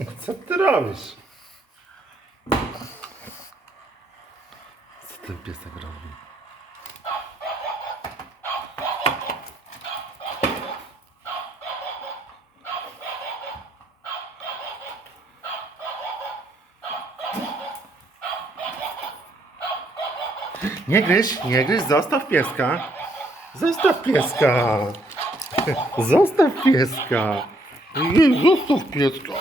Co ty robisz? Co ten piesek robi? Nie gryź, nie gryź, zostaw pieska. Zostaw pieska. Zostaw pieska. Nie, zostaw pieska.